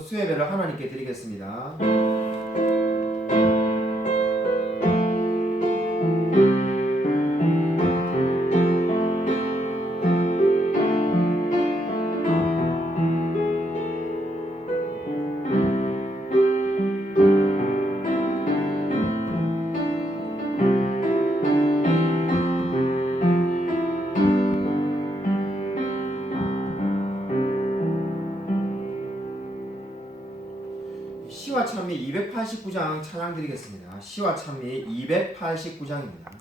수예배를 하나님께 드리겠습니다. 시와 찬미 289장 찬양 드리겠습니다. 시와 찬미 289장입니다.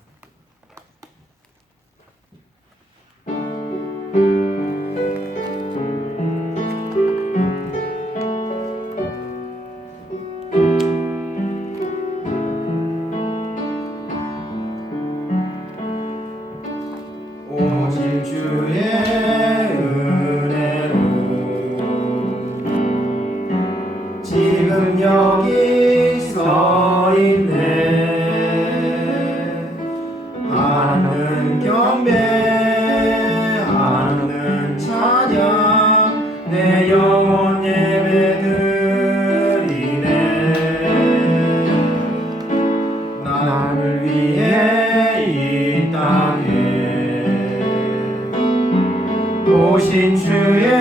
오직 주의 지금 여기 서 있네. 하는 경배 하는 찬양 내 영혼 예배 드리네. 나를 위해 이 땅에 오신 주의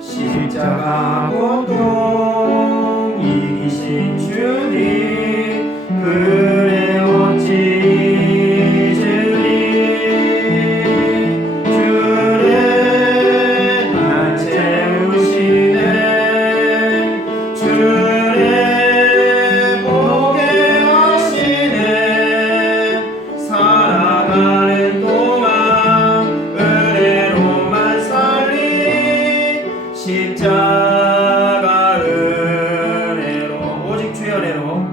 십자가 고통 이기신 주님 그래 어찌 잊으리. 주의 날 채우시네. 주의 보게 하시네. 살아가는 동안 은혜로만 살리. 십자가 은혜로 오직 주의 은혜로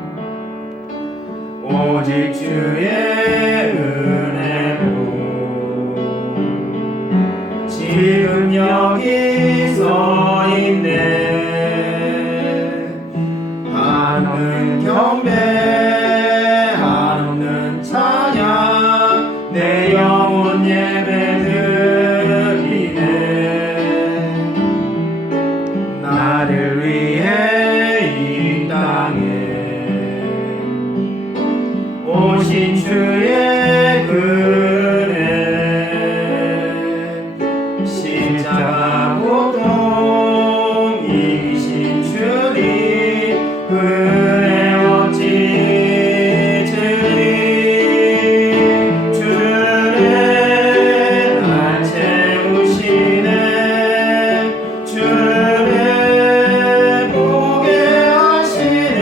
오직 주의 은혜로 지금 여기 서 있네. 하는 경배 하는 찬양 내 영혼 예배 드리네. 나를 위해 이 땅에 오신 주의 은혜 십자가 고통 이기신 주님 그래 어찌 잊으리. 주의 날 채우시네. 주의 보게 하시네.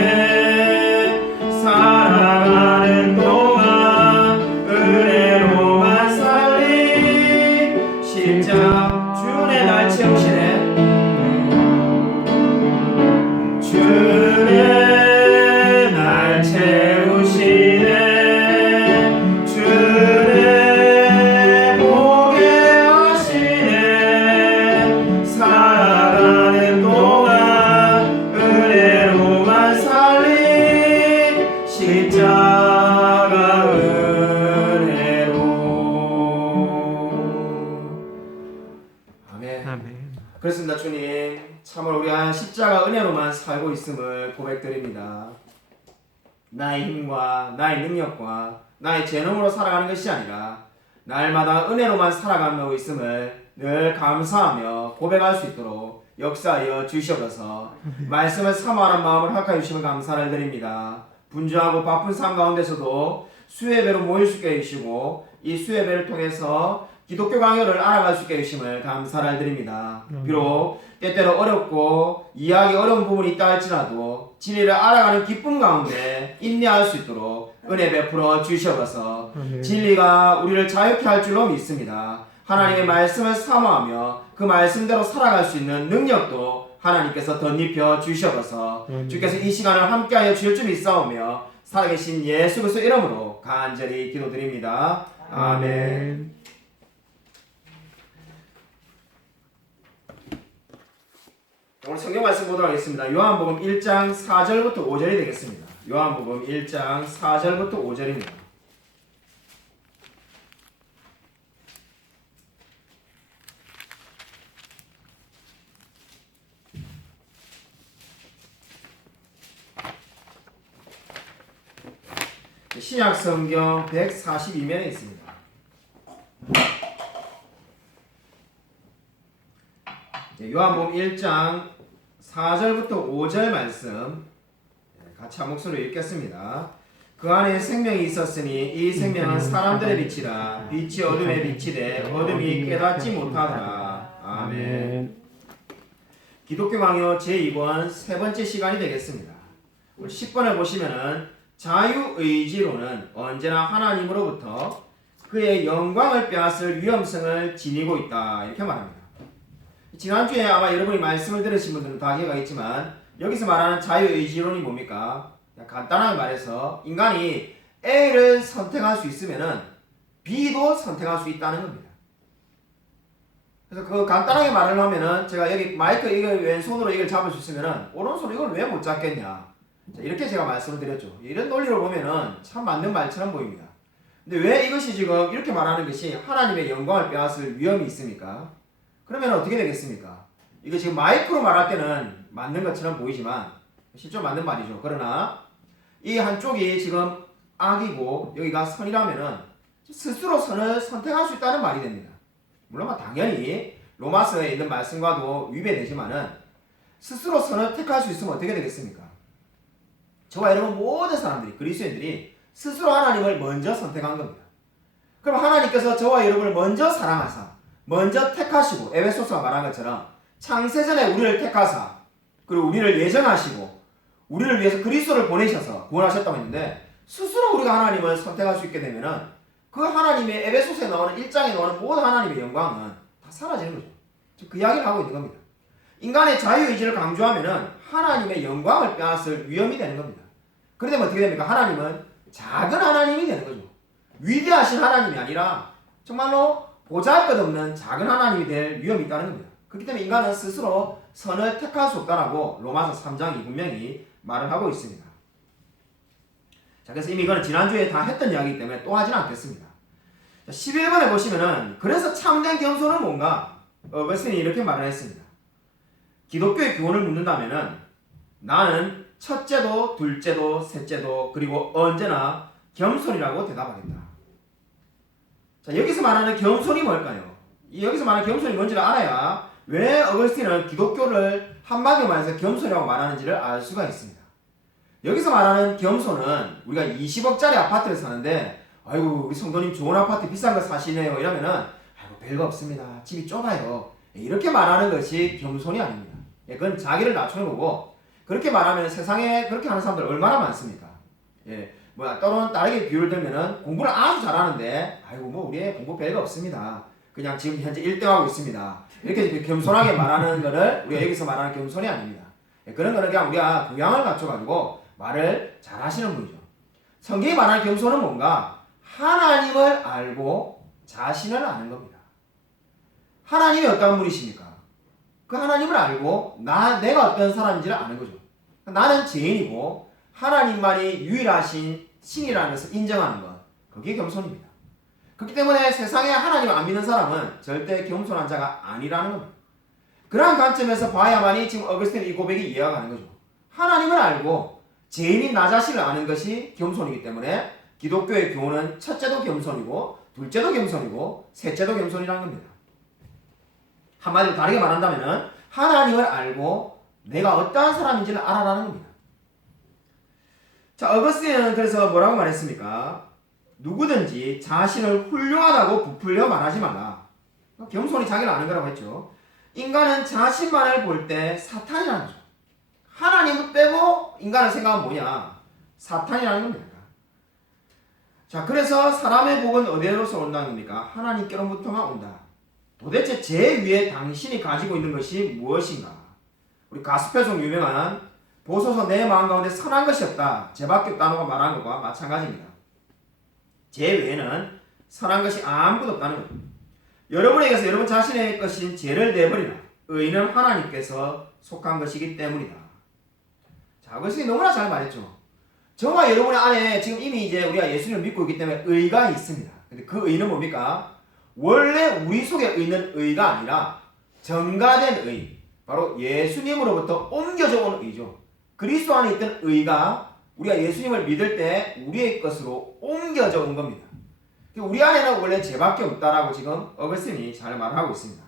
살아가는 동안 은혜로만 살리. 십자가 주의 날 채우시네. 주의 날 채우시네. 주의 보게 하시네. 살아가는 동안 은혜로만 살리. 십자가 은혜로. 아멘. 그렇습니다. 주님 참으로 우리 한 십자가 은혜로만 살고 있음을 고백드립니다. 나의 힘과 나의 능력과 나의 재능으로 살아가는 것이 아니라 날마다 은혜로만 살아가고 있음을 늘 감사하며 고백할 수 있도록 역사하여 주시옵소서. 말씀을 사모하는 마음을 허락하여 주시면 감사를 드립니다. 분주하고 바쁜 삶 가운데서도 수예배로 모일 수 있게 해주시고 이 수예배를 통해서 기독교 강요를 알아갈 수 있게 해주심을 감사를 드립니다. 비록 때때로 어렵고 이해하기 어려운 부분이 있다 할지라도 진리를 알아가는 기쁨 가운데 인내할 수 있도록 은혜 베풀어 주시옵소서. 진리가 우리를 자유케 할 줄로 믿습니다. 하나님의 말씀을 사모하며 그 말씀대로 살아갈 수 있는 능력도 하나님께서 덧입혀 주시옵소서. 주께서 이 시간을 함께하여 주실 줄 믿사오며 살아계신 예수 그리스도 이름으로 간절히 기도드립니다. 아멘. 오늘 성경 말씀 보도록 하겠습니다. 요한복음 1장 4절부터 5절이 되겠습니다. 요한복음 1장 4절부터 5절입니다. 신약 성경 142면에 있습니다. 요한복음 1장 4절부터 5절 말씀 같이 한 목소리로 읽겠습니다. 그 안에 생명이 있었으니 이 생명은 사람들의 빛이라. 빛이 어둠에 비치되 어둠이 깨닫지 못하더라. 아멘. 기독교 강요 제2권 세 번째 시간이 되겠습니다. 우리 10번을 보시면은 자유의지로는 언제나 하나님으로부터 그의 영광을 빼앗을 위험성을 지니고 있다. 이렇게 말합니다. 지난주에 아마 여러분이 말씀을 들으신 분들은 다 기회가 있지만 여기서 말하는 자유의지론이 뭡니까? 간단하게 말해서 인간이 A를 선택할 수 있으면은 B도 선택할 수 있다는 겁니다. 그래서 그 간단하게 말을 하면은 제가 여기 마이크 이걸 왼손으로 이걸 잡을 수 있으면은 오른손으로 이걸 왜 못 잡겠냐? 이렇게 제가 말씀을 드렸죠. 이런 논리로 보면은 참 맞는 말처럼 보입니다. 근데 왜 이것이 지금 이렇게 말하는 것이 하나님의 영광을 빼앗을 위험이 있습니까? 그러면 어떻게 되겠습니까? 이거 지금 마이크로 말할 때는 맞는 것처럼 보이지만 실제로 맞는 말이죠. 그러나 이 한쪽이 지금 악이고 여기가 선이라면은 스스로 선을 선택할 수 있다는 말이 됩니다. 물론 당연히 로마서에 있는 말씀과도 위배되지만은 스스로 선을 택할 수 있으면 어떻게 되겠습니까? 저와 여러분 모든 사람들이 그리스도인들이 스스로 하나님을 먼저 선택한 겁니다. 그럼 하나님께서 저와 여러분을 먼저 사랑하사 먼저 택하시고 에베소서가 말한 것처럼 창세전에 우리를 택하사 그리고 우리를 예정하시고 우리를 위해서 그리스도를 보내셔서 구원하셨다고 했는데 스스로 우리가 하나님을 선택할 수 있게 되면은 그 하나님의 에베소서에 나오는 1장에 나오는 모든 하나님의 영광은 다 사라지는 거죠. 그 이야기를 하고 있는 겁니다. 인간의 자유의지를 강조하면은 하나님의 영광을 빼앗을 위험이 되는 겁니다. 그러면 어떻게 됩니까? 하나님은 작은 하나님이 되는 거죠. 위대하신 하나님이 아니라 정말로 보잘것없는 작은 하나님이 될 위험이 있다는 겁니다. 그렇기 때문에 인간은 스스로 선을 택할 수 없다라고 로마서 3장이 분명히 말을 하고 있습니다. 자, 그래서 이미 이거는 지난주에 다 했던 이야기이기 때문에 또 하지는 않겠습니다. 자, 11번에 보시면은 그래서 참된 겸손은 뭔가? 웨슬린이 이렇게 말을 했습니다. 기독교의 교훈을 묻는다면은 나는 첫째도 둘째도 셋째도 그리고 언제나 겸손이라고 대답하겠다. 자, 여기서 말하는 겸손이 뭘까요? 여기서 말하는 겸손이 뭔지를 알아야 왜 어거스틴은 기독교를 한마디로 말해서 겸손이라고 말하는지를 알 수가 있습니다. 여기서 말하는 겸손은 우리가 20억짜리 아파트를 사는데 아이고 우리 성도님 좋은 아파트 비싼 거 사시네요 이러면은 아이고 별거 없습니다. 집이 좁아요. 이렇게 말하는 것이 겸손이 아닙니다. 그건 자기를 낮추는 거고 그렇게 말하면 세상에 그렇게 하는 사람들 얼마나 많습니까? 또는 다르게 비유를 들면은 공부를 아주 잘하는데 아이고 뭐 우리 공부 별거 없습니다. 그냥 지금 현재 1등하고 있습니다. 이렇게 겸손하게 말하는 거를 우리가 여기서 말하는 겸손이 아닙니다. 그런 거는 그냥 우리가 교양을 갖춰가지고 말을 잘하시는 분이죠. 성경이 말하는 겸손은 뭔가? 하나님을 알고 자신을 아는 겁니다. 하나님이 어떤 분이십니까? 그 하나님을 알고 내가 어떤 사람인지를 아는 거죠. 나는 죄인이고 하나님만이 유일하신 신이라는 것을 인정하는 것. 그게 겸손입니다. 그렇기 때문에 세상에 하나님을 안 믿는 사람은 절대 겸손한 자가 아니라는 겁니다. 그러한 관점에서 봐야만이 지금 어거스틴의 이 고백이 이해가 가는 거죠. 하나님을 알고 죄인인 나 자신을 아는 것이 겸손이기 때문에 기독교의 교훈은 첫째도 겸손이고 둘째도 겸손이고 셋째도 겸손이라는 겁니다. 한마디로 다르게 말한다면 하나님을 알고 내가 어떠한 사람인지를 알아라는 겁니다. 자, 어거스틴은 그래서 뭐라고 말했습니까? 누구든지 자신을 훌륭하다고 부풀려 말하지 말라. 겸손이 자기를 아는 거라고 했죠. 인간은 자신만을 볼 때 사탄이라는 거죠. 하나님을 빼고 인간을 생각하면 뭐냐? 사탄이라는 겁니다. 자, 그래서 사람의 복은 어디로서 온다는 겁니까? 하나님께로부터만 온다. 도대체 제 위에 당신이 가지고 있는 것이 무엇인가? 우리 가스펠 속 유명한 보소서 내 마음 가운데 선한 것이 없다. 제밖에 없다고 말하는 것과 마찬가지입니다. 제 외에는 선한 것이 아무것도 없다는 것. 여러분에게서 여러분 자신의 것인 죄를 내버리라. 의는 하나님께서 속한 것이기 때문이다. 자, 그것이 너무나 잘 말했죠. 저와 여러분의 안에 지금 이미 이제 우리가 예수님을 믿고 있기 때문에 의가 있습니다. 근데 그 의는 뭡니까? 원래 우리 속에 있는 의가 아니라 전가된 의. 바로 예수님으로부터 옮겨져 온 의죠. 그리스도 안에 있던 의가 우리가 예수님을 믿을 때 우리의 것으로 옮겨져 온 겁니다. 우리 안에는 원래 죄밖에 없다라고 지금 어거스틴이 잘 말하고 있습니다.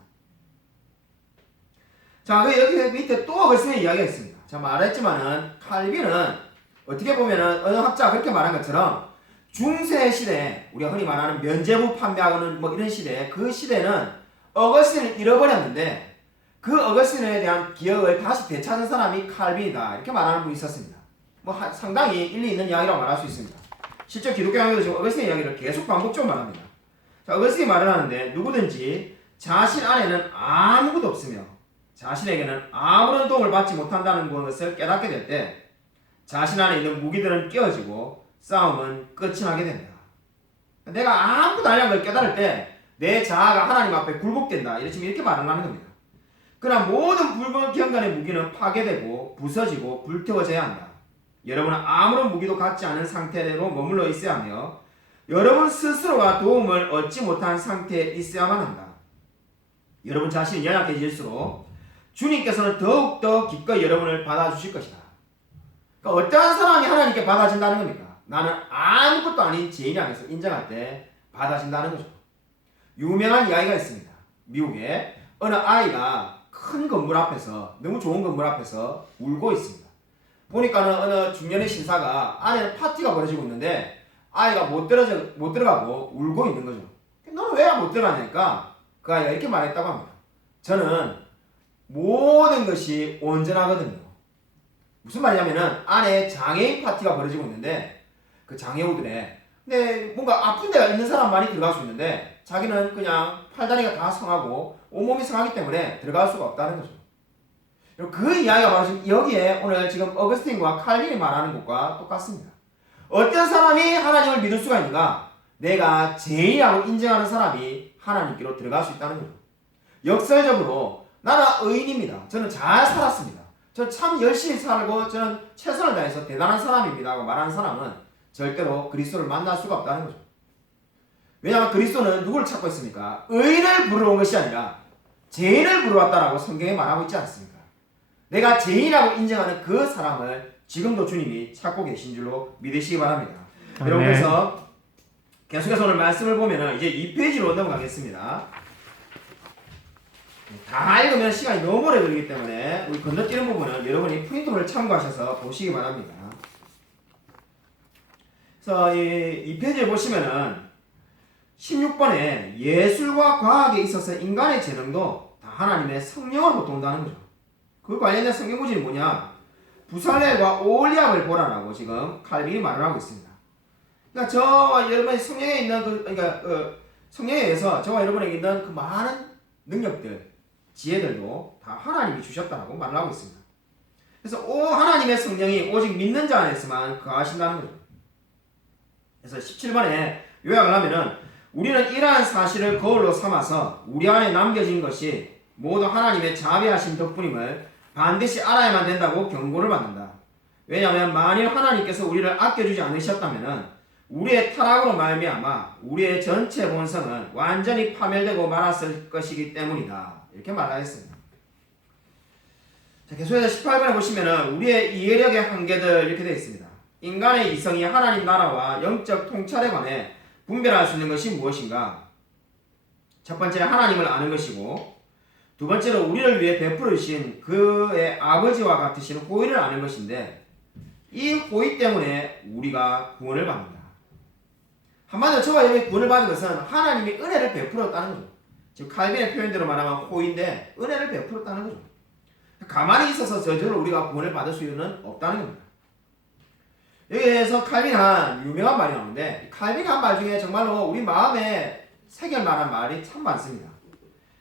자, 여기 밑에 또 어거스틴의 이야기가 있습니다. 자, 말했지만은 칼빈은 어떻게 보면은 어느 학자가 그렇게 말한 것처럼 중세 시대, 우리가 흔히 말하는 면죄부 판매하는 뭐 이런 시대, 그 시대는 어거스틴을 잃어버렸는데 그 어거스틴에 대한 기억을 다시 되찾은 사람이 칼빈이다, 이렇게 말하는 분이 있었습니다. 뭐 상당히 일리 있는 이야기라고 말할 수 있습니다. 실제 기독교 강의도 지금 어거스틴 이야기를 계속 반복적으로 말합니다. 자, 어거스틴이 말을 하는데 누구든지 자신 안에는 아무것도 없으며 자신에게는 아무런 도움을 받지 못한다는 것을 깨닫게 될 때 자신 안에 있는 무기들은 깨어지고 싸움은 끝이 나게 된다. 내가 아무것도 아니라는 걸 깨달을 때 내 자아가 하나님 앞에 굴복된다, 이렇게 말을 하는 겁니다. 그러나 모든 불경간의 무기는 파괴되고 부서지고 불태워져야 한다. 여러분은 아무런 무기도 갖지 않은 상태로 머물러 있어야 하며 여러분 스스로가 도움을 얻지 못한 상태에 있어야만 한다. 여러분 자신이 연약해질수록 주님께서는 더욱더 기꺼이 여러분을 받아주실 것이다. 그러니까 어떠한 사람이 하나님께 받아진다는 겁니까? 나는 아무것도 아닌 죄인이라면서 인정할 때 받아진다는 거죠. 유명한 이야기가 있습니다. 미국에 어느 아이가 큰 건물 앞에서, 너무 좋은 건물 앞에서 울고 있습니다. 보니까는 어느 중년의 신사가 안에는 파티가 벌어지고 있는데 아이가 못 들어가고 울고 있는 거죠. 너는 왜 못 들어가냐니까 그 아이가 이렇게 말했다고 합니다. 저는 모든 것이 온전하거든요. 무슨 말이냐면은 안에 장애인 파티가 벌어지고 있는데 그 장애우들에 근데 뭔가 아픈 데가 있는 사람만이 들어갈 수 있는데 자기는 그냥 팔다리가 다 성하고 온몸이 성하기 때문에 들어갈 수가 없다는 거죠. 그 이야기가 바로 지금 여기에 오늘 지금 어거스틴과 칼빈이 말하는 것과 똑같습니다. 어떤 사람이 하나님을 믿을 수가 있는가? 내가 죄인이라고 인정하는 사람이 하나님께로 들어갈 수 있다는 거죠. 역설적으로 나는 의인입니다. 저는 잘 살았습니다. 저 참 열심히 살고 저는 최선을 다해서 대단한 사람입니다 하고 말하는 사람은 절대로 그리스도를 만날 수가 없다는 거죠. 왜냐하면 그리스도는 누구를 찾고 있습니까? 의인을 부르러 온 것이 아니라 죄인을 부르러 왔다라고 성경에 말하고 있지 않습니까? 내가 죄인이라고 인정하는 그 사람을 지금도 주님이 찾고 계신 줄로 믿으시기 바랍니다. 여러분, 그래서 계속해서 오늘 말씀을 보면은 이제 2페이지로 넘어가겠습니다. 다 읽으면 시간이 너무 오래 걸리기 때문에 우리 건너뛰는 부분은 여러분이 프린트를 참고하셔서 보시기 바랍니다. 그래서 이 2페이지에 보시면은 16번에 예술과 과학에 있어서 인간의 재능도 다 하나님의 성령으로부터 온다는 거죠. 그 관련된 성경 구절이 뭐냐? 부살렐과 오홀리압을 보라라고 지금 칼빈이 말을 하고 있습니다. 그러니까 저와 여러분이 성령에 있는 성령에 의해서 저와 여러분에게 있는 그 많은 능력들, 지혜들도 다 하나님이 주셨다라고 말을 하고 있습니다. 그래서 하나님의 성령이 오직 믿는 자 안에서만 거하신다는 거죠. 그래서 17번에 요약을 하면은 우리는 이러한 사실을 거울로 삼아서 우리 안에 남겨진 것이 모두 하나님의 자비하신 덕분임을 반드시 알아야만 된다고 경고를 받는다. 왜냐하면 만일 하나님께서 우리를 아껴주지 않으셨다면 우리의 타락으로 말미암아 우리의 전체 본성은 완전히 파멸되고 말았을 것이기 때문이다. 이렇게 말하였습니다. 자, 계속해서 18번에 보시면은 우리의 이해력의 한계들 이렇게 되어 있습니다. 인간의 이성이 하나님 나라와 영적 통찰에 관해 분별할 수 있는 것이 무엇인가? 첫 번째, 하나님을 아는 것이고, 두 번째로 우리를 위해 베풀으신 그의 아버지와 같으신 호의를 아는 것인데 이 호의 때문에 우리가 구원을 받는다. 한마디로 저와 여러분이 구원을 받은 것은 하나님이 은혜를 베풀었다는 거죠. 지금 칼빈의 표현대로 말하면 호의인데 은혜를 베풀었다는 거죠. 가만히 있어서 저절로 우리가 구원을 받을 수는 없다는 겁니다. 여기에서 칼빈이 한 유명한 말이 나오는데 칼빈이 한 말 중에 정말로 우리 마음에 새길 만한 말이 참 많습니다.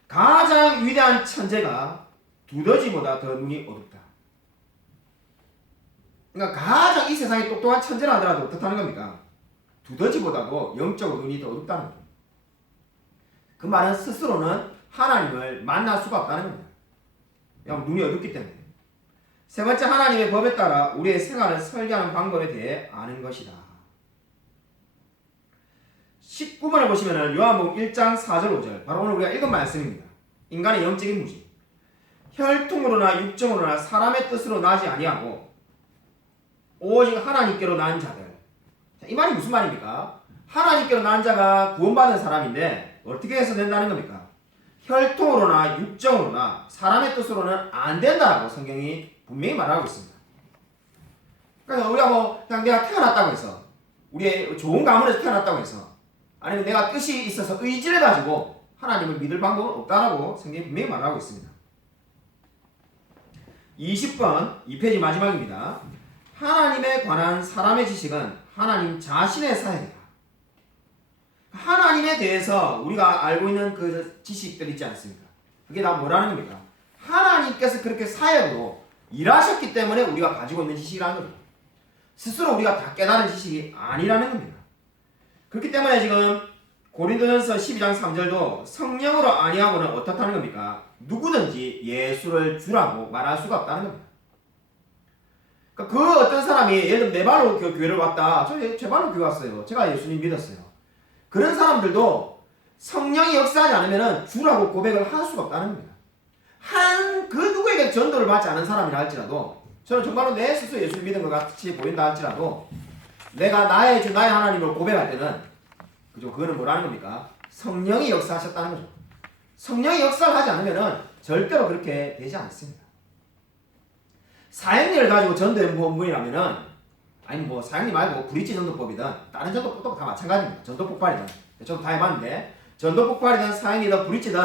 가장 위대한 천재가 두더지보다 더 눈이 어둡다. 그러니까 가장 이 세상에 똑똑한 천재라 하더라도 어떻다는 겁니까? 두더지보다도 영적으로 눈이 더 어둡다는 거죠. 그 말은 스스로는 하나님을 만날 수가 없다는 겁니다. 왜냐하면 눈이 어둡기 때문에. 세 번째, 하나님의 법에 따라 우리의 생활을 설계하는 방법에 대해 아는 것이다. 19번을 보시면 요한복음 1장 4절 5절 바로 오늘 우리가 읽은 말씀입니다. 인간의 영적인 무지, 혈통으로나 육정으로나 사람의 뜻으로 나지 아니하고 오직 하나님께로 난 자들. 자, 이 말이 무슨 말입니까? 하나님께로 난 자가 구원받은 사람인데 어떻게 해서 된다는 겁니까? 혈통으로나 육정으로나 사람의 뜻으로는 안 된다라고 성경이 분명히 말하고 있습니다. 그러니까 우리가 뭐 그냥 내가 태어났다고 해서 우리의 좋은 가문에서 태어났다고 해서 아니면 내가 뜻이 있어서 의지를 가지고 하나님을 믿을 방법은 없다라고 성경이 분명히 말하고 있습니다. 20번 2페이지 마지막입니다. 하나님에 관한 사람의 지식은 하나님 자신의 사역이다. 하나님에 대해서 우리가 알고 있는 그 지식들 있지 않습니까? 그게 다 뭐라는 겁니까? 하나님께서 그렇게 사역으로 일하셨기 때문에 우리가 가지고 있는 지식이라는 겁니다. 스스로 우리가 다 깨달은 지식이 아니라는 겁니다. 그렇기 때문에 지금 고린도전서 12장 3절도 성령으로 아니하고는 어떻다는 겁니까? 누구든지 예수를 주라고 말할 수가 없다는 겁니다. 그러니까 그 어떤 사람이 예를 들면 내 발로 교회를 왔다. 제 발로 교회 왔어요. 제가 예수님 믿었어요. 그런 사람들도 성령이 역사하지 않으면 주라고 고백을 할 수가 없다는 겁니다. 그 누구에게 전도를 받지 않은 사람이라 할지라도 저는 정말로 내 스스로 예수를 믿은 것 같이 보인다 할지라도 내가 나의 주 나의 하나님을 고백할 때는 그죠? 그거는 뭐라는 겁니까? 성령이 역사하셨다는 거죠. 성령이 역사를 하지 않으면 절대로 그렇게 되지 않습니다. 사형리를 가지고 전도연구원문이라면은 아니 뭐 사형리 말고 브릿지 전도법이든 다른 전도법도 다 마찬가지입니다. 전도 폭발이든 저도 다 해봤는데 전도 폭발이든 사형리든 브릿지든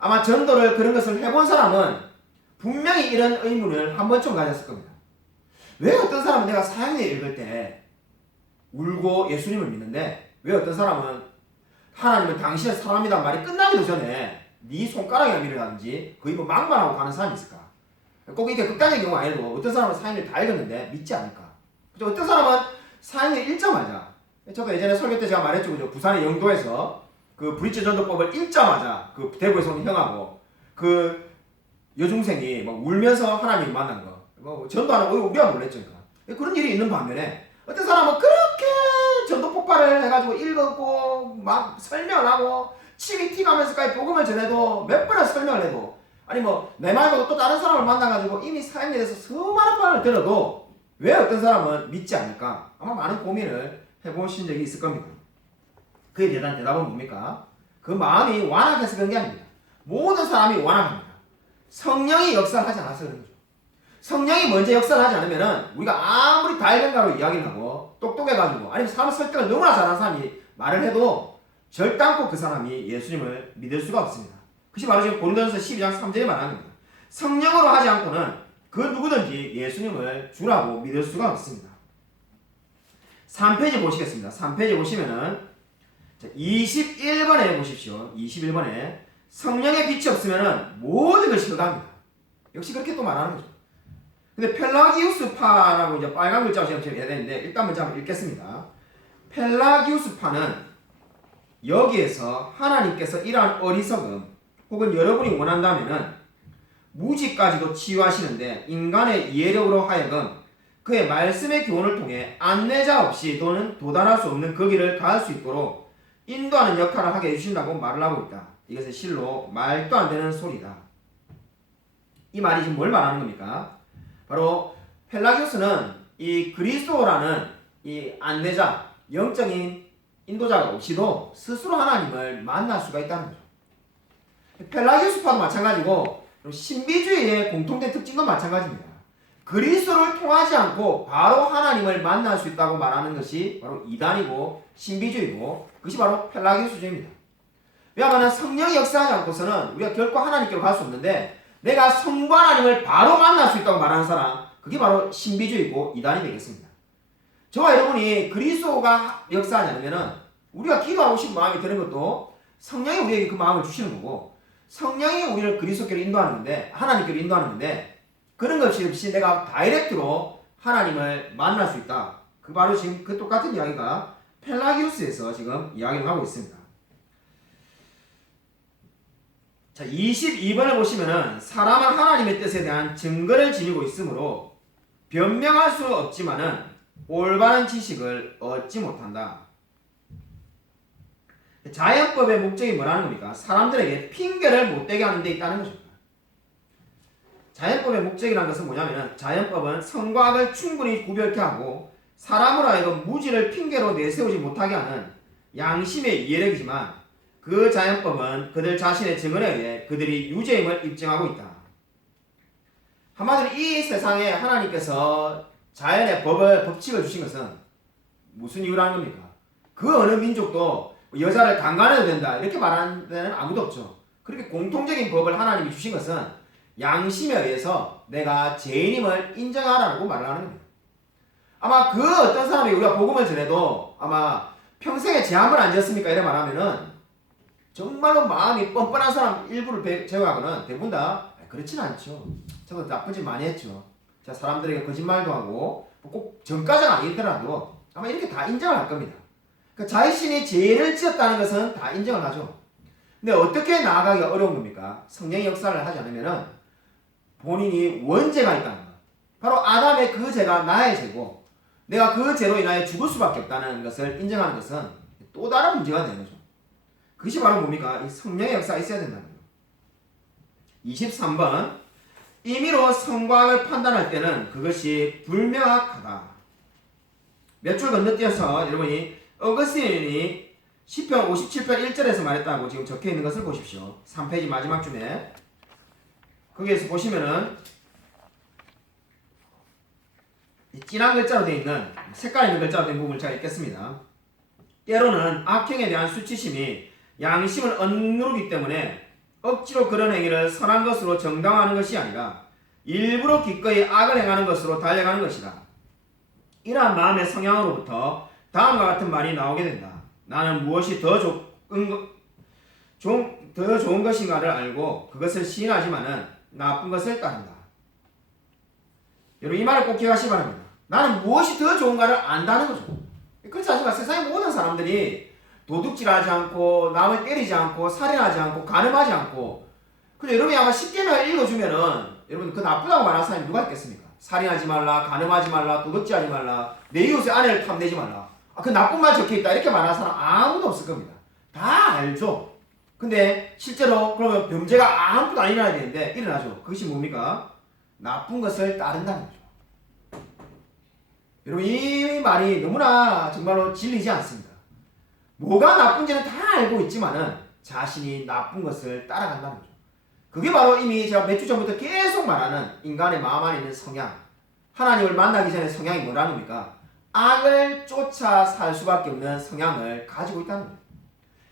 아마 전도를 그런 것을 해본 사람은 분명히 이런 의문을 한 번쯤 가졌을 겁니다. 왜 어떤 사람은 내가 사형리 읽을 때 울고 예수님을 믿는데 왜 어떤 사람은 하나님은 당신의 사람이란 말이 끝나기도 전에 네 손가락이나 밀어라든지 거의 뭐 막말하고 가는 사람이 있을까? 꼭 이게 극단적인 경우 아니고 어떤 사람은 사형리를 다 읽었는데 믿지 않을까? 그죠? 어떤 사람은 사형리를 읽자마자 저도 예전에 설교 때 제가 말했죠. 그죠? 부산의 영도에서 그 브릿지 전도법을 읽자마자 그 대구에서 온 형하고 그 여중생이 막 울면서 하나님 만난 거. 뭐 전도하는 거 우리가 놀랬죠. 그러니까. 그런 일이 있는 반면에 어떤 사람은 그렇게 전도 폭발을 해가지고 읽었고 막 설명을 하고 침이 튀가면서까지 복음을 전해도 몇 번을 설명을 해도 아니 뭐 내 말고도 또 다른 사람을 만나가지고 이미 사역에 대해서 수많은 말을 들어도 왜 어떤 사람은 믿지 않을까? 아마 많은 고민을 해보신 적이 있을 겁니다. 그에 대한 대답은 뭡니까? 그 마음이 완악해서 그런 게 아닙니다. 모든 사람이 완악합니다. 성령이 역사를 하지 않아서 그런 거죠. 성령이 먼저 역사를 하지 않으면 우리가 아무리 달변가로 이야기를 하고 똑똑해가지고 아니면 사람 설득을 너무나 잘하는 사람이 말을 해도 절단코 그 사람이 예수님을 믿을 수가 없습니다. 그것이 바로 지금 고린도전서 12장 3절에 말하는 겁니다. 성령으로 하지 않고는 그 누구든지 예수님을 주라고 믿을 수가 없습니다. 3페이지 보시겠습니다. 3페이지 보시면은 21번에 보십시오. 21번에 성령의 빛이 없으면은 모든 것이 흑암입니다. 역시 그렇게 또 말하는 거죠. 근데 펠라기우스파라고 이제 빨간 글자로 제가 해야 되는데 일단 먼저 한번 읽겠습니다. 펠라기우스파는 여기에서 하나님께서 이러한 어리석음 혹은 여러분이 원한다면은 무지까지도 치유하시는데 인간의 이해력으로 하여금 그의 말씀의 교훈을 통해 안내자 없이 또는 도달할 수 없는 그 길을 가할 수 있도록 인도하는 역할을 하게 해주신다고 말을 하고 있다. 이것은 실로 말도 안 되는 소리다. 이 말이 지금 뭘 말하는 겁니까? 바로 펠라기우스는 이 그리스도라는 이 안내자, 영적인 인도자가 없이도 스스로 하나님을 만날 수가 있다는 거죠. 펠라기우스파도 마찬가지고 신비주의의 공통된 특징도 마찬가지입니다. 그리스도를 통하지 않고 바로 하나님을 만날 수 있다고 말하는 것이 바로 이단이고 신비주의고 그것이 바로 펠라기우스주의입니다. 왜냐하면 성령이 역사하지 않고서는 우리가 결코 하나님께로 갈 수 없는데 내가 성부 하나님을 바로 만날 수 있다고 말하는 사람 그게 바로 신비주의고 이단이 되겠습니다. 저와 여러분이 그리스도가 역사하지 않으면 우리가 기도하고 싶은 마음이 드는 것도 성령이 우리에게 그 마음을 주시는 거고 성령이 우리를 그리스도께로 인도하는 건데 하나님께로 인도하는 건데 그런 것이 없이 내가 다이렉트로 하나님을 만날 수 있다. 그 바로 지금 그 똑같은 이야기가 펠라기우스에서 지금 이야기를 하고 있습니다. 자, 22번을 보시면은 사람은 하나님의 뜻에 대한 증거를 지니고 있으므로 변명할 수 없지만은 올바른 지식을 얻지 못한다. 자연법의 목적이 뭐라는 겁니까? 사람들에게 핑계를 못 대게 하는 데 있다는 것입니다. 자연법의 목적이라는 것은 뭐냐면 자연법은 선과 악을 충분히 구별케 하고 사람으로 하여금 무지를 핑계로 내세우지 못하게 하는 양심의 이해력이지만 그 자연법은 그들 자신의 증언에 의해 그들이 유죄임을 입증하고 있다. 한마디로 이 세상에 하나님께서 자연의 법칙을 주신 것은 무슨 이유라는 겁니까? 그 어느 민족도 여자를 강간해도 된다 이렇게 말하는 데는 아무도 없죠. 그렇게 공통적인 법을 하나님이 주신 것은 양심에 의해서 내가 죄인임을 인정하라고 말을 하는 겁니다. 아마 그 어떤 사람이 우리가 복음을 전해도 아마 평생에 죄함을 안 지었습니까? 이래 말하면은 정말로 마음이 뻔뻔한 사람 일부를 제외하고는 대부분 다 그렇지는 않죠. 저도 나쁜 짓 많이 했죠. 제가 사람들에게 거짓말도 하고 꼭 전까지는 아니더라도 아마 이렇게 다 인정을 할 겁니다. 그러니까 자신이 죄를 지었다는 것은 다 인정을 하죠. 근데 어떻게 나아가기가 어려운 겁니까? 성령의 역사를 하지 않으면은 본인이 원죄가 있다는 것. 바로 아담의 그 죄가 나의 죄고 내가 그 죄로 인하여 죽을 수밖에 없다는 것을 인정하는 것은 또 다른 문제가 되는 거죠. 그것이 바로 뭡니까? 이 성령의 역사가 있어야 된다는 거예요. 23번 임의로 선과 악을 판단할 때는 그것이 불명확하다. 몇 줄 건너뛰어서 여러분이 어거스틴이 시편 57편 1절에서 말했다고 지금 적혀있는 것을 보십시오. 3페이지 마지막 줄에 거기에서 보시면은 진한 글자로 되어 있는 색깔 있는 글자로 된 부분을 제가 읽겠습니다. 때로는 악행에 대한 수치심이 양심을 억누르기 때문에 억지로 그런 행위를 선한 것으로 정당화하는 것이 아니라 일부러 기꺼이 악을 행하는 것으로 달려가는 것이다. 이러한 마음의 성향으로부터 다음과 같은 말이 나오게 된다. 나는 무엇이 더 좋은 것인가를 알고 그것을 시인하지만은 나쁜 것을 따른다. 여러분 이 말을 꼭 기억하시기 바랍니다. 나는 무엇이 더 좋은가를 안다는 거죠. 그렇지 않지만 세상의 모든 사람들이 도둑질하지 않고 남을 때리지 않고 살인하지 않고 간음하지 않고 근데 여러분이 아마 10계명을 읽어주면은 여러분 그 나쁘다고 말하는 사람이 누가 있겠습니까? 살인하지 말라, 간음하지 말라, 도둑질하지 말라, 내 이웃의 아내를 탐내지 말라. 그 나쁜 말 적혀있다 이렇게 말하는 사람 아무도 없을 겁니다. 다 알죠. 근데 실제로 그러면 범죄가 아무것도 안 일어나야 되는데 일어나죠. 그것이 뭡니까? 나쁜 것을 따른다는 거죠. 여러분 이 말이 너무나 정말로 진리지 않습니다. 뭐가 나쁜지는 다 알고 있지만은 자신이 나쁜 것을 따라간다는 거죠. 그게 바로 이미 제가 몇 주 전부터 계속 말하는 인간의 마음 안에 있는 성향, 하나님을 만나기 전에 성향이 뭐라는 겁니까? 악을 쫓아 살 수밖에 없는 성향을 가지고 있다는 거예요.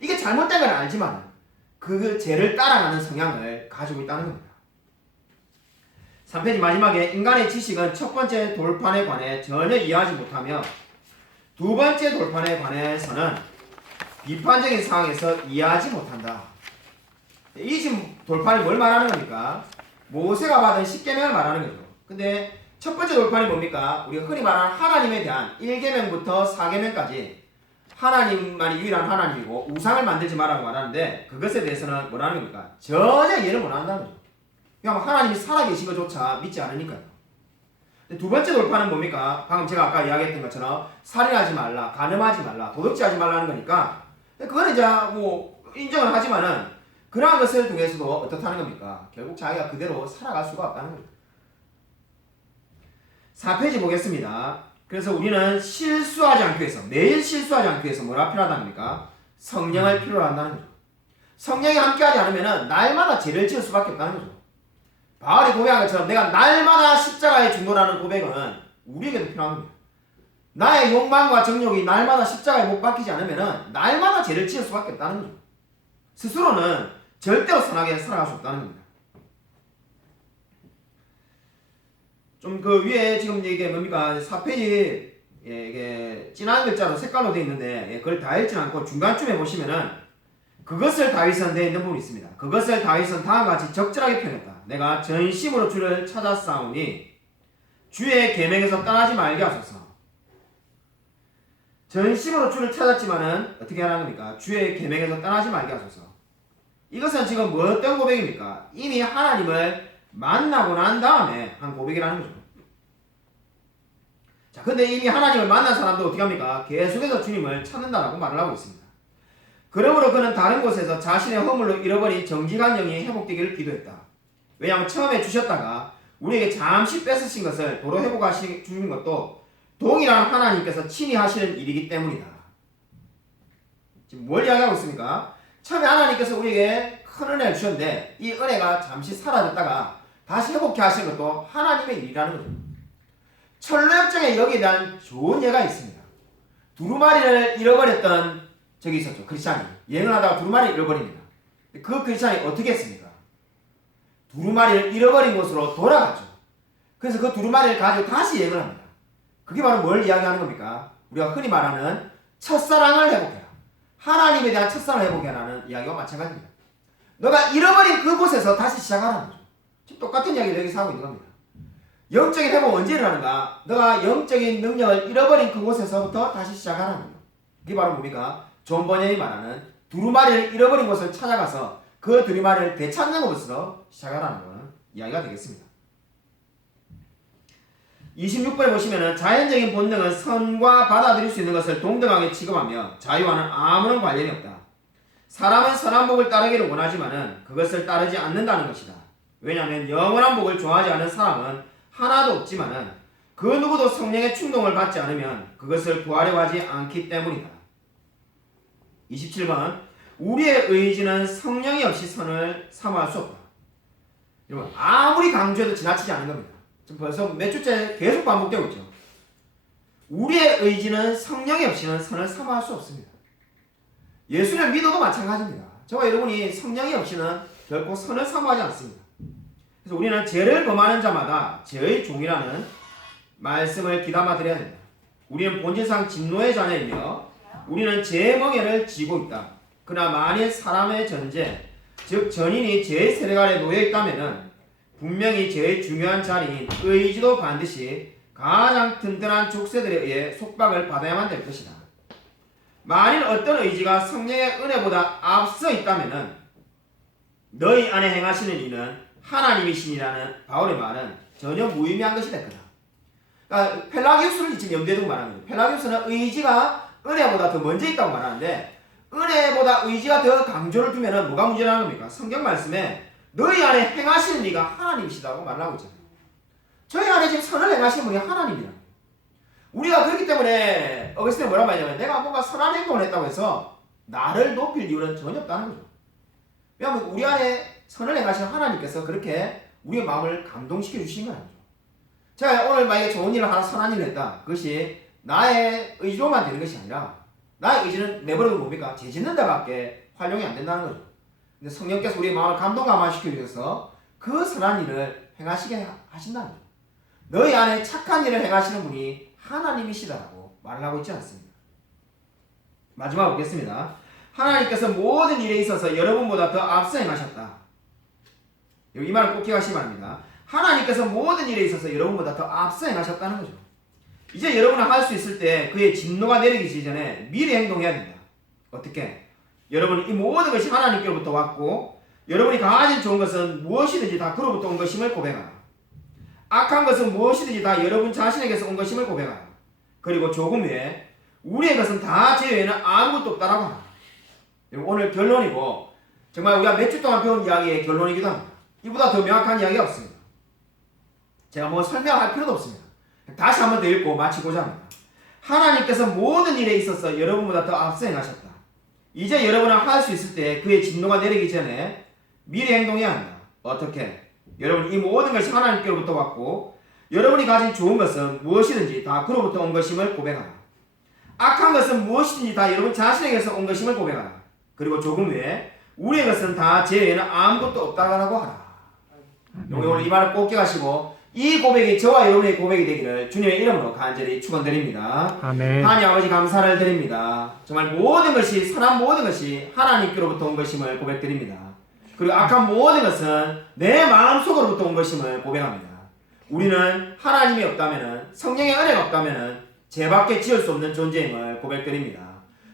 이게 잘못된 건 알지만 그 죄를 따라가는 성향을 가지고 있다는 겁니다. 3페이지 마지막에 인간의 지식은 첫 번째 돌판에 관해 전혀 이해하지 못하며 두 번째 돌판에 관해서는 비판적인 상황에서 이해하지 못한다. 이 지금 돌판이 뭘 말하는 겁니까? 모세가 받은 10계명을 말하는 거죠. 근데 첫 번째 돌판이 뭡니까? 우리가 흔히 말하는 하나님에 대한 1계명부터 4계명까지 하나님만이 유일한 하나님이고 우상을 만들지 말라고 말하는데 그것에 대해서는 뭐라는 겁니까? 전혀 이해를 못한다는 거죠. 그냥 하나님이 살아계신 것조차 믿지 않으니까요. 두 번째 돌파는 뭡니까? 방금 제가 아까 이야기했던 것처럼 살인하지 말라, 간음하지 말라, 도둑질하지 말라는 거니까 그거는 이제 뭐 인정을 하지만은 그러한 것을 통해서도 어떻다는 겁니까? 결국 자기가 그대로 살아갈 수가 없다는 겁니다. 4페이지 보겠습니다. 그래서 우리는 실수하지 않기 위해서 매일 실수하지 않기 위해서 뭐가 필요하다는 겁니까? 성령을 필요로 한다는 거죠. 성령이 함께하지 않으면 날마다 죄를 지을 수밖에 없다는 거죠. 바울이 고백한 것처럼 내가 날마다 십자가에 중도라는 고백은 우리에게도 필요한 겁니다. 나의 욕망과 정욕이 날마다 십자가에 못 박히지 않으면 날마다 죄를 지을 수밖에 없다는 거죠. 스스로는 절대로 선하게 살아갈 수 없다는 겁니다. 좀 그 위에 지금 이게 뭡니까? 4페이지 이게 진한 글자로 색깔로 되어 있는데 그걸 다 읽지 않고 중간쯤에 보시면은 그것을 다윗은 되어 있는 부분이 있습니다. 그것을 다윗은 다음과 같이 적절하게 표현했다. 내가 전심으로 주를 찾았사오니 주의 계명에서 떠나지 말게 하소서. 전심으로 주를 찾았지만은 어떻게 하라는 겁니까? 주의 계명에서 떠나지 말게 하소서. 이것은 지금 뭐 어떤 고백입니까? 이미 하나님을 만나고 난 다음에 한 고백이라는 거죠. 자, 근데 이미 하나님을 만난 사람도 어떻게 합니까? 계속해서 주님을 찾는다라고 말을 하고 있습니다. 그러므로 그는 다른 곳에서 자신의 허물로 잃어버린 정직한 영이 회복되기를 기도했다. 왜냐하면 처음에 주셨다가 우리에게 잠시 뺏으신 것을 도로 회복하시 주는 것도 동일한 하나님께서 친히 하시는 일이기 때문이다. 지금 뭘 이야기하고 있습니까? 처음에 하나님께서 우리에게 큰 은혜를 주셨는데 이 은혜가 잠시 사라졌다가 다시 회복해 하시는 것도 하나님의 일이라는 거죠. 철로역정에 여기에 대한 좋은 예가 있습니다. 두루마리를 잃어버렸던 적이 있었죠. 크리스찬이 여행을 하다가 두루마리를 잃어버립니다. 그 크리스찬이 어떻게 했습니까? 두루마리를 잃어버린 곳으로 돌아갔죠. 그래서 그 두루마리를 가지고 다시 여행을 합니다. 그게 바로 뭘 이야기하는 겁니까? 우리가 흔히 말하는 첫사랑을 회복해라. 하나님에 대한 첫사랑을 회복해라는 이야기와 마찬가지입니다. 너가 잃어버린 그곳에서 다시 시작하라는 거죠. 지금 똑같은 이야기를 여기서 하고 있는 겁니다. 영적인 회복은 언제 일어나는가? 너가 영적인 능력을 잃어버린 그곳에서부터 다시 시작하라는 거죠. 그게 바로 뭡니까? 존 버년이 말하는 두루마리를 잃어버린 곳을 찾아가서 그 두루마리를 되찾는 것으로 시작하라는 이야기가 되겠습니다. 26번에 보시면은 자연적인 본능은 선과 받아들일 수 있는 것을 동등하게 취급하며 자유와는 아무런 관련이 없다. 사람은 선한 복을 따르기를 원하지만은 그것을 따르지 않는다는 것이다. 왜냐하면 영원한 복을 좋아하지 않는 사람은 하나도 없지만은 그 누구도 성령의 충동을 받지 않으면 그것을 구하려 하지 않기 때문이다. 27번 우리의 의지는 성령이 없이 선을 사모할 수 없다. 여러분 아무리 강조해도 지나치지 않은 겁니다. 지금 벌써 몇 주째 계속 반복되고 있죠. 우리의 의지는 성령이 없이는 선을 사모할 수 없습니다. 예수를 믿어도 마찬가지입니다. 저와 여러분이 성령이 없이는 결코 선을 사모하지 않습니다. 그래서 우리는 죄를 범하는 자마다 죄의 종이라는 말씀을 귀담아 드려야 됩니다. 우리는 본질상 진노의 자녀이며 우리는 죄의 멍에를 지고 있다. 그러나 만일 사람의 전제, 즉 전인이 죄의 세력 아래 놓여 있다면은 분명히 제일 중요한 자리인 의지도 반드시 가장 든든한 족쇄들에 의해 속박을 받아야만 될 것이다. 만일 어떤 의지가 성령의 은혜보다 앞서 있다면 너희 안에 행하시는 이는 하나님이시니라는 바울의 말은 전혀 무의미한 것이 될 거다. 그러니까 펠라기우스를 지금 염두에 두고 말하는 거예요. 펠라기우스는 의지가 은혜보다 더 먼저 있다고 말하는데 은혜보다 의지가 더 강조를 두면 뭐가 문제라는 겁니까? 성경 말씀에 너희 안에 행하시는 이가 하나님이시다고 말하고 있잖아요. 저희 안에 지금 선을 행하시는 분이 하나님이라. 우리가 그렇기 때문에 어거스틴이 뭐라고 하냐면 내가 뭔가 선한 행동을 했다고 해서 나를 높일 이유는 전혀 없다는 거죠. 왜냐하면 우리 안에 선을 행하시는 하나님께서 그렇게 우리의 마음을 감동시켜 주신 건 아니죠. 제가 오늘 만약에 좋은 일을 하나 선한 일을 했다. 그것이 나의 의지로만 되는 것이 아니라 나의 의지는 내버려도 뭡니까? 죄 짓는 데밖에 활용이 안 된다는 거죠. 근데 성령께서 우리의 마음을 감동감화시켜 주셔서 그 선한 일을 행하시게 하신다는 거죠. 너희 안에 착한 일을 행하시는 분이 하나님이시다라고 말을 하고 있지 않습니다. 마지막 보겠습니다. 하나님께서 모든 일에 있어서 여러분보다 더 앞서 행하셨다. 이 말을 꼭 기억하시기 바랍니다. 하나님께서 모든 일에 있어서 여러분보다 더 앞서 행하셨다는 거죠. 이제 여러분은 할 수 있을 때 그의 진노가 내리기 전에 미리 행동해야 된다. 어떻게? 여러분 이 모든 것이 하나님께로부터 왔고 여러분이 가진 좋은 것은 무엇이든지 다 그로부터 온 것임을 고백하라. 악한 것은 무엇이든지 다 여러분 자신에게서 온 것임을 고백하라. 그리고 조금 후에 우리의 것은 다 죄 외에는 아무것도 없다라고 하라. 오늘 결론이고 정말 우리가 몇 주 동안 배운 이야기의 결론이기도 합니다. 이보다 더 명확한 이야기가 없습니다. 제가 뭐 설명할 필요도 없습니다. 다시 한 번 더 읽고 마치고자 합니다. 하나님께서 모든 일에 있어서 여러분보다 더 앞서 행하셨다. 이제 여러분은 할 수 있을 때 그의 진노가 내리기 전에 미리 행동해야 한다. 어떻게? 여러분 이 모든 것이 하나님께로부터 왔고 여러분이 가진 좋은 것은 무엇이든지 다 그로부터 온 것임을 고백하라. 악한 것은 무엇이든지 다 여러분 자신에게서 온 것임을 고백하라. 그리고 조금 후에 우리의 것은 다 제 외에는 아무것도 없다라고 하라. 오늘 이 말을 꼭 기억하시고 이 고백이 저와 여러분의 고백이 되기를 주님의 이름으로 간절히 축원드립니다. 아멘. 하나님 아버지 감사를 드립니다. 정말 모든 것이 선한 모든 것이 하나님께로부터 온 것임을 고백드립니다. 그리고 악한 모든 것은 내 마음속으로부터 온 것임을 고백합니다. 우리는 하나님이 없다면 성령의 은혜가 없다면 죄밖에 지을 수 없는 존재임을 고백드립니다.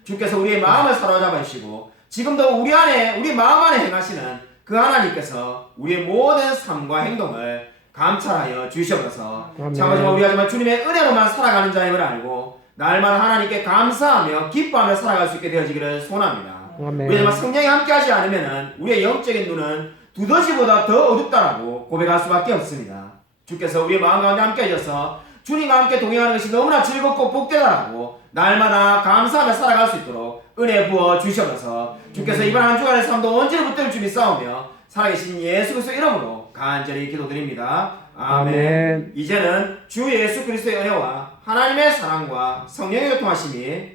주께서 우리의 마음을 사로잡아 주시고 지금도 우리 안에 우리 마음 안에 행하시는 그 하나님께서 우리의 모든 삶과 행동을 감찰하여 주시옵소서. 참으로 우리가 정말 주님의 은혜로만 살아가는 자임을 알고 날마다 하나님께 감사하며 기뻐하며 살아갈 수 있게 되어지기를 소원합니다. 우리 정말 성령이 함께하지 않으면 우리의 영적인 눈은 두더지보다 더 어둡다라고 고백할 수밖에 없습니다. 주께서 우리의 마음 가운데 함께 하셔서 주님과 함께 동행하는 것이 너무나 즐겁고 복되다라고 날마다 감사하며 살아갈 수 있도록 은혜 부어 주시옵소서. 주께서 이번 한 주간의 삶도 언제나 붙들 줄 믿사오며 살아계신 예수 그리스도 이름으로 간절히 기도드립니다. 아멘. 이제는 주 예수 그리스도의 은혜와 하나님의 사랑과 성령의 교통하심이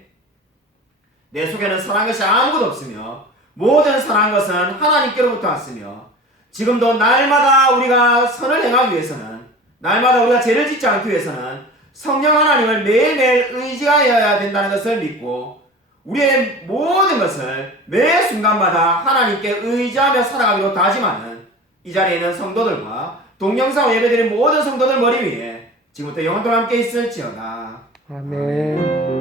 내 속에는 사랑한 것이 아무것도 없으며 모든 사랑한 것은 하나님께로부터 왔으며 지금도 날마다 우리가 선을 행하기 위해서는 날마다 우리가 죄를 짓지 않기 위해서는 성령 하나님을 매일매일 의지하여야 된다는 것을 믿고 우리의 모든 것을 매 순간마다 하나님께 의지하며 살아가기로 다짐하는 이 자리에 있는 성도들과 동영상 예배드린 모든 성도들 머리 위에 지금부터 영원토록 함께 있을지어다. 아멘.